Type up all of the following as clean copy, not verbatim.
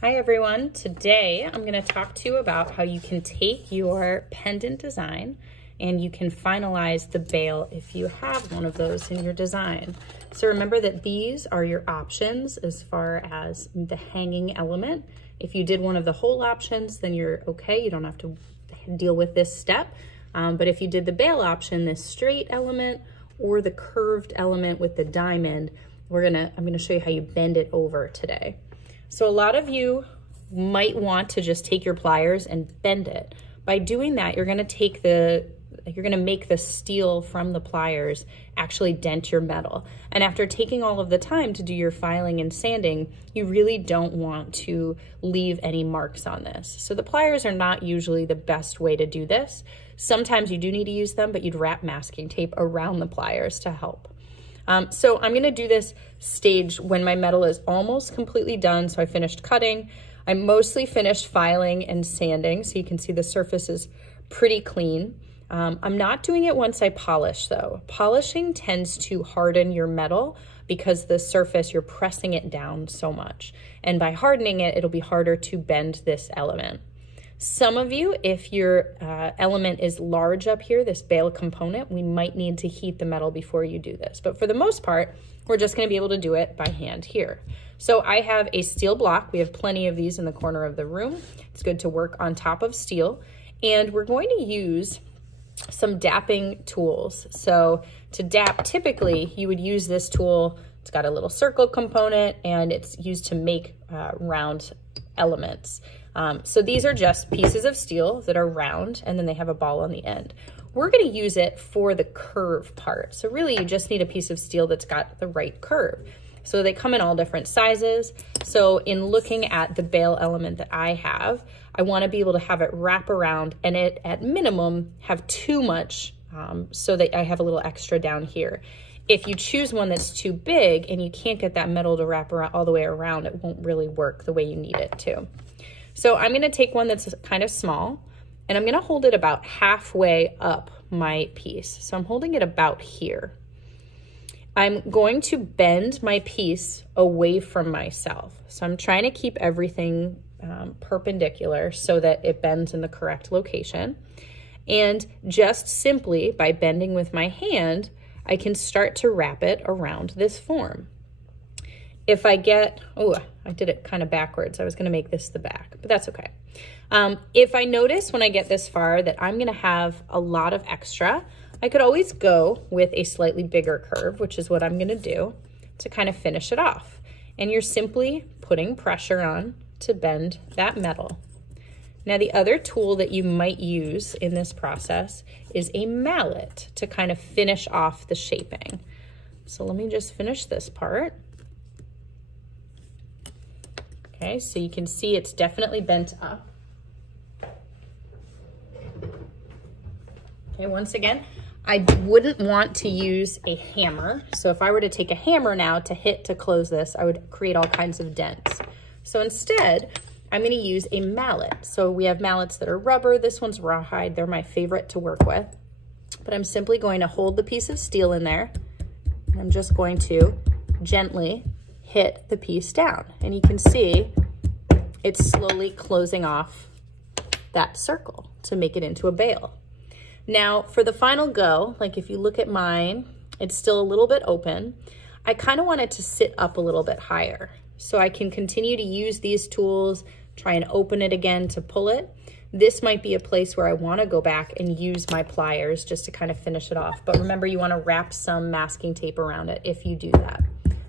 Hi everyone, today I'm going to talk to you about how you can take your pendant design and you can finalize the bail if you have one of those in your design. So remember that these are your options as far as the hanging element. If you did one of the whole options, then you're okay, you don't have to deal with this step. But if you did the bail option, this straight element or the curved element with the diamond, I'm gonna show you how you bend it over today. So a lot of you might want to just take your pliers and bend it. By doing that, you're gonna make the steel from the pliers actually dent your metal. And after taking all of the time to do your filing and sanding, you really don't want to leave any marks on this. So the pliers are not usually the best way to do this. Sometimes you do need to use them, but you'd wrap masking tape around the pliers to help. So I'm gonna do this stage when my metal is almost completely done. So I finished cutting. I mostly finished filing and sanding. So you can see the surface is pretty clean. I'm not doing it once I polish though. Polishing tends to harden your metal because the surface, you're pressing it down so much. And by hardening it, it'll be harder to bend this element. Some of you, if your element is large up here, this bail component, we might need to heat the metal before you do this. But for the most part, we're just gonna be able to do it by hand here. So I have a steel block. We have plenty of these in the corner of the room. It's good to work on top of steel. And we're going to use some dapping tools. So to dap, typically you would use this tool. It's got a little circle component and it's used to make round elements. So these are just pieces of steel that are round and then they have a ball on the end. We're gonna use it for the curve part. So really you just need a piece of steel that's got the right curve. So they come in all different sizes. So in looking at the bail element that I have, I wanna be able to have it wrap around and it at minimum have too much so that I have a little extra down here. If you choose one that's too big and you can't get that metal to wrap around all the way around, it won't really work the way you need it to. So I'm gonna take one that's kind of small and I'm gonna hold it about halfway up my piece. So I'm holding it about here. I'm going to bend my piece away from myself. So I'm trying to keep everything perpendicular so that it bends in the correct location. And just simply by bending with my hand, I can start to wrap it around this form. If I get, I did it kind of backwards. I was gonna make this the back, but that's okay. If I notice when I get this far that I'm gonna have a lot of extra, I could always go with a slightly bigger curve, which is what I'm gonna do to kind of finish it off. And you're simply putting pressure on to bend that metal. Now the other tool that you might use in this process is a mallet to kind of finish off the shaping. So let me just finish this part. Okay, so you can see it's definitely bent up. Okay, once again, I wouldn't want to use a hammer. So if I were to take a hammer now to hit to close this, I would create all kinds of dents. So instead, I'm gonna use a mallet. So we have mallets that are rubber. This one's rawhide. They're my favorite to work with. But I'm simply going to hold the piece of steel in there. And I'm just going to gently hit the piece down. And you can see it's slowly closing off that circle to make it into a bail. Now for the final go, like if you look at mine, it's still a little bit open. I kind of want it to sit up a little bit higher. So I can continue to use these tools, try and open it again to pull it. This might be a place where I want to go back and use my pliers just to kind of finish it off. But remember, you want to wrap some masking tape around it if you do that.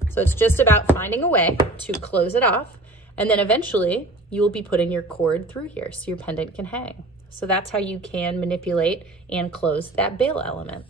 So it's just about finding a way to close it off. And then eventually you will be putting your cord through here so your pendant can hang. So that's how you can manipulate and close that bail element.